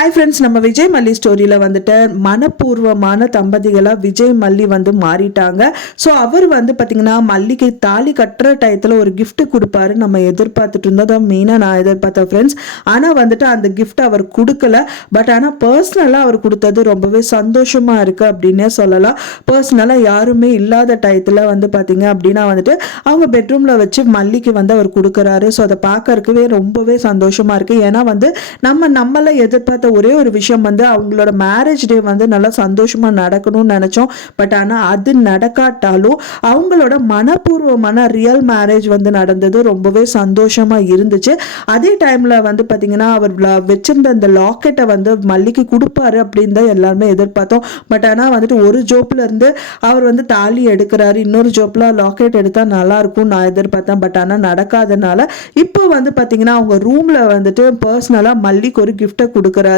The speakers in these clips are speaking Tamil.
ஹாய் ஃப்ரெண்ட்ஸ், நம்ம விஜய் மல்லி ஸ்டோரியில் வந்துட்டு மனப்பூர்வமான தம்பதிகளாக விஜய் மல்லி வந்து மாறிட்டாங்க. ஸோ அவர் வந்து பார்த்திங்கன்னா மல்லிக்கு தாலி கட்டுற டயத்தில் ஒரு கிஃப்ட் கொடுப்பாரு. நம்ம எதிர்பார்த்துட்டு இருந்தோம், மெயினாக நான் எதிர்பார்த்தேன் ஃப்ரெண்ட்ஸ். ஆனால் வந்துட்டு அந்த கிஃப்ட் அவர் கொடுக்கல. பட் ஆனால் பர்சனலாக அவர் கொடுத்தது ரொம்பவே சந்தோஷமாக இருக்குது அப்படின்னே சொல்லலாம். பர்சனலாக யாருமே இல்லாத டயத்தில் வந்து பார்த்திங்க அப்படின்னா வந்துட்டு அவங்க பெட்ரூமில் வச்சு மல்லிக்கு வந்து அவர் கொடுக்குறாரு. ஸோ அதை பார்க்கறதுக்கவே ரொம்பவே சந்தோஷமாக இருக்குது. ஏன்னா வந்து நம்மளை எதிர்பார்த்த ஒரே ஒரு விஷயம் வந்து அவங்களோட மேரேஜ் டே வந்து நல்லா சந்தோஷமா நடக்கணும்னு நினைச்சோம். பட் ஆனால் அது நடக்காட்டாலும் அவங்களோட மனப்பூர்வமான ரியல் மேரேஜ் வந்து நடந்தது ரொம்பவே சந்தோஷமா இருந்துச்சு. அதே டைம்ல வந்து பார்த்தீங்கன்னா அவர் வச்சிருந்த அந்த லாக்கெட்டை வந்து மல்லிக்கு கொடுப்பாரு அப்படின்னு தான் எல்லாருமே எதிர்பார்த்தோம். பட் ஆனால் வந்துட்டு ஒரு ஜோப்ல இருந்து அவர் வந்து தாலி எடுக்கிறாரு, இன்னொரு ஜோப்ல லாக்கெட் எடுத்தா நல்லா இருக்கும் நான் எதிர்பார்த்தேன். பட் ஆனால் நடக்காதனால இப்போ வந்து பார்த்தீங்கன்னா அவங்க ரூம்ல வந்துட்டு பர்சனலா மல்லிக்கு ஒரு கிஃப்டை கொடுக்குறாரு.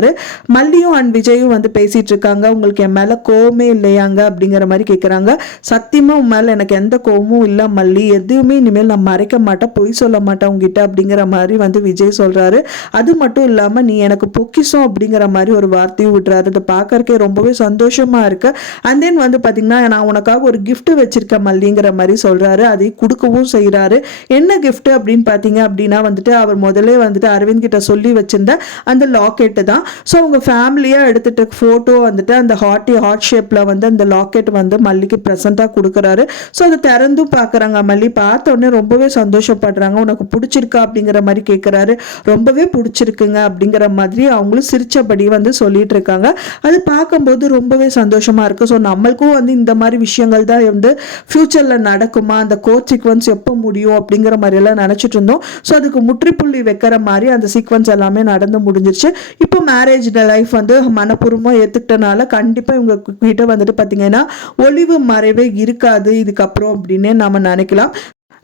மல்லியும் அண்ட் விஜயும் வந்து பேசிட்டு இருக்காங்க. உங்களுக்கு என் மேல கோவமே இல்லையாங்க அப்படிங்கிற மாதிரி கேட்குறாங்க. சத்தியமா உன் மேல எனக்கு எந்த கோவமும் இல்லை மல்லி, எதுவுமே இனிமேல் நான் மறைக்க மாட்டேன், பொய் சொல்ல மாட்டேன் உங்ககிட்ட அப்படிங்கிற மாதிரி வந்து விஜய் சொல்றாரு. அது மட்டும் இல்லாம நீ எனக்கு பொக்கிஷம் அப்படிங்கிற மாதிரி ஒரு வார்த்தையும் விடுறாரு. இதை பார்க்கறக்கே ரொம்பவே சந்தோஷமா இருக்கு. அண்ட் தென் வந்து பாத்தீங்கன்னா நான் உனக்காக ஒரு கிஃப்ட் வச்சிருக்கேன் மல்லிங்கிற மாதிரி சொல்றாரு. அதை கொடுக்கவும் செய்யறாரு. என்ன கிஃப்ட் அப்படின்னு பாத்தீங்க அப்படின்னா வந்துட்டு அவர் முதல்ல வந்துட்டு அரவிந்த் கிட்ட சொல்லி வச்சிருந்த அந்த லாக்கெட்டு தான். ஸோ அவங்க ஃபேமிலியாக எடுத்துகிட்ட ஃபோட்டோ வந்துட்டு அந்த ஹார்ட் ஷேப்பில் வந்து அந்த லாக்கெட் வந்து மல்லிக்கு ப்ரெசண்ட்டாக கொடுக்குறாரு. ஸோ அதை திறந்தும் பார்க்குறாங்க. மல்லி பார்த்த உடனே ரொம்பவே சந்தோஷப்படுறாங்க. உனக்கு பிடிச்சிருக்கா அப்படிங்கிற மாதிரி கேட்குறாரு. ரொம்பவே பிடிச்சிருக்குங்க அப்படிங்கிற மாதிரி அவங்களும் சிரிச்சபடி வந்து சொல்லிட்டு இருக்காங்க. அது பார்க்கும்போது ரொம்பவே சந்தோஷமாக இருக்குது. ஸோ நம்மளுக்கும் வந்து இந்த மாதிரி விஷயங்கள் தான் வந்து ஃப்யூச்சரில் நடக்குமா, அந்த கோட் சீக்வன்ஸ் எப்போ முடியும் அப்படிங்கிற மாதிரியெல்லாம் நினச்சிட்டு இருந்தோம். ஸோ அதுக்கு முற்றுப்புள்ளி வைக்கிற மாதிரி அந்த சீக்வன்ஸ் எல்லாமே நடந்து முடிஞ்சிருச்சு. இப்போ மேரேஜ் லைஃப் வந்து மனப்பூர்வமாக ஏற்றுக்கிட்டனால கண்டிப்பாக இவங்க கிட்ட வந்துட்டு பார்த்தீங்கன்னா ஒளிவு மறைவே இருக்காது இதுக்கப்புறம் அப்படின்னு நம்ம நினைக்கலாம்.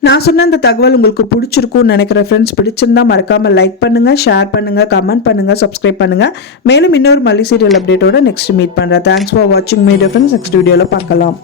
நான் சொன்ன இந்த தகவல் உங்களுக்கு பிடிச்சிருக்கும்னு நினைக்கிறேன் ஃப்ரெண்ட்ஸ். பிடிச்சிருந்தா மறக்காம லைக் பண்ணுங்க, ஷேர் பண்ணுங்க, கமெண்ட் பண்ணுங்க, சப்ஸ்கிரைப் பண்ணுங்க. மேலும் இன்னொரு மல்லி சீரியல் அப்டேட்டோட நெக்ஸ்ட் மீட் பண்றேன். தேங்க்ஸ் ஃபார் வாட்சிங் மீ டிஃபரன்ஸ். நெக்ஸ்ட் வீடியோவில் பார்க்கலாம்.